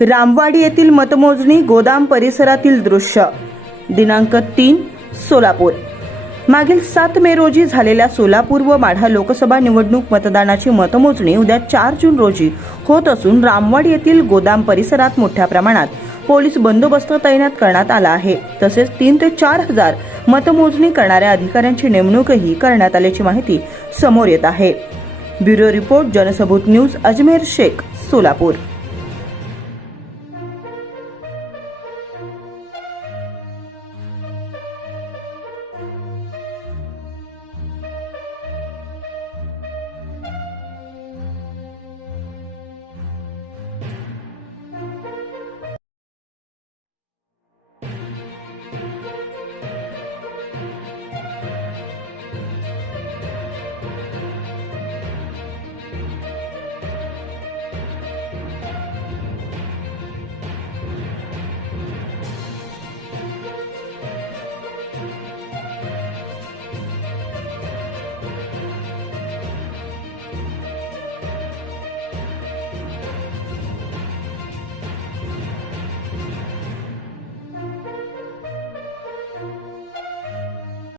रामवाडी येथील मतमोजणी गोदाम परिसरातील दृश्य दिनांक 3 सोलापूर। मागील 7 मे रोजी झालेल्या सोलापूर व माढा लोकसभा निवडणूक मतदानाची मतमोजणी उद्या 4 जून रोजी होत असून रामवाडी येथील गोदाम परिसरात मोठ्या प्रमाणात पोलीस बंदोबस्त तैनात करण्यात आला आहे। तसेच 3 ते 4 हजार मतमोजणी करणाऱ्या अधिकाऱ्यांची नेमणूकही करण्यात आल्याची माहिती समोर येत आहे। Bureau report, Jansabut news, Ajmer Shaikh, Solapur.